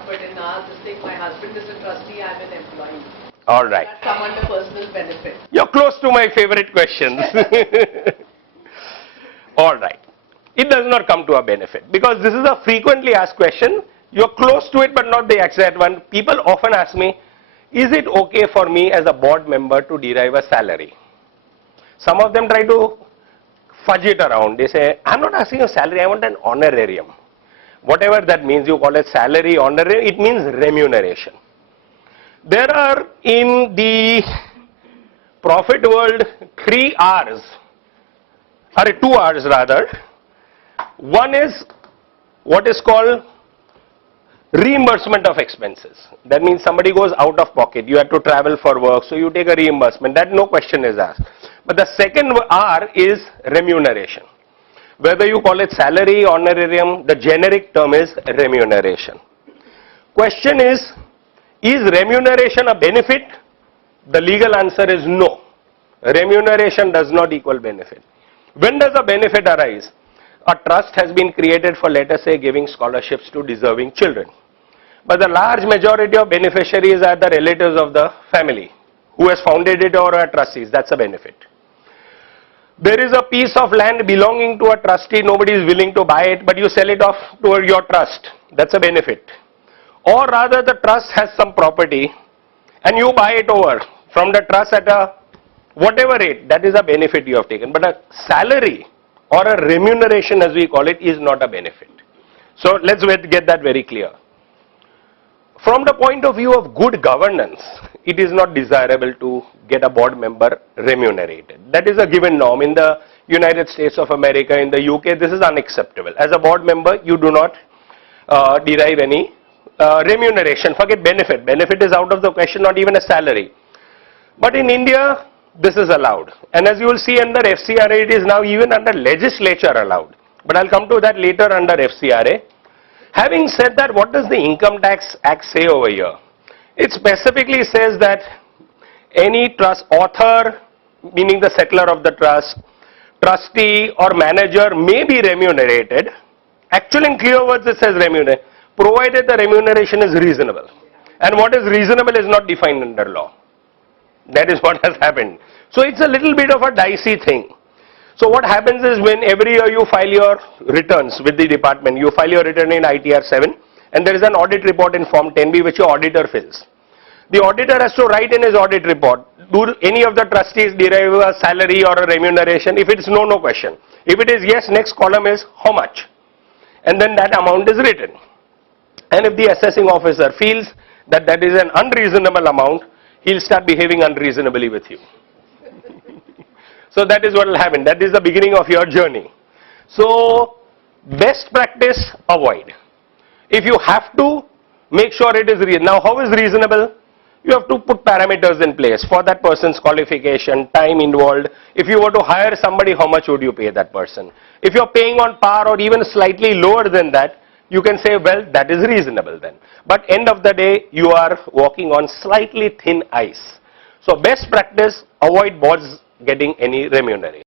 not, but in our this thing, my husband is a trustee, I'm an employee. All right. That's come under personal benefit. You're close to my favorite questions. All right. It does not come to a benefit because this is a frequently asked question. You're close to it, but not the exact one. People often ask me, is it okay for me as a board member to derive a salary? Some of them try to fudge it around. They say, I'm not asking a salary, I want an honorarium. Whatever that means, you call it salary, honorarium, it means remuneration. There are in the profit world 3 R's, or 2 R's rather. One is what is called reimbursement of expenses. That means somebody goes out of pocket, you have to travel for work, so you take a reimbursement. That no question is asked. But the second R is remuneration. Whether you call it salary, honorarium, the generic term is remuneration. Question is remuneration a benefit? The legal answer is no. Remuneration does not equal benefit. When does a benefit arise? A trust has been created for, let us say, giving scholarships to deserving children. But the large majority of beneficiaries are the relatives of the family who has founded it or are trustees. That's a benefit. There is a piece of land belonging to a trustee, nobody is willing to buy it, but you sell it off to your trust. That's a benefit. Or rather, the trust has some property and you buy it over from the trust at a whatever rate. That is a benefit you have taken. But a salary or a remuneration, as we call it, is not a benefit. So let's get that very clear. From the point of view of good governance, it is not desirable to get a board member remunerated. That is a given norm. In the United States of America, in the UK, this is unacceptable. As a board member, you do not derive any remuneration. Forget benefit. Benefit is out of the question, not even a salary. But in India, this is allowed. And as you will see under FCRA, it is now even under legislature allowed. But I'll come to that later under FCRA. Having said that, what does the Income Tax Act say over here? It specifically says that any trust author, meaning the settler of the trust, trustee or manager may be remunerated. Actually, in clear words, it says remunerate, provided the remuneration is reasonable. And what is reasonable is not defined under law. That is what has happened. So it's a little bit of a dicey thing. So what happens is when every year you file your returns with the department, you file your return in ITR 7 and there is an audit report in Form 10B which your auditor fills. The auditor has to write in his audit report, do any of the trustees derive a salary or a remuneration? If it's no, no question. If it is yes, next column is how much? And then that amount is written. And if the assessing officer feels that that is an unreasonable amount, he'll start behaving unreasonably with you. So that is what will happen. That is the beginning of your journey. So best practice, avoid. If you have to, make sure it is reasonable. Now how is reasonable? You have to put parameters in place for that person's qualification, time involved. If you were to hire somebody, how much would you pay that person? If you're paying on par or even slightly lower than that, you can say, well, that is reasonable then. But end of the day, you are walking on slightly thin ice. So best practice, avoid boards getting any remuneration.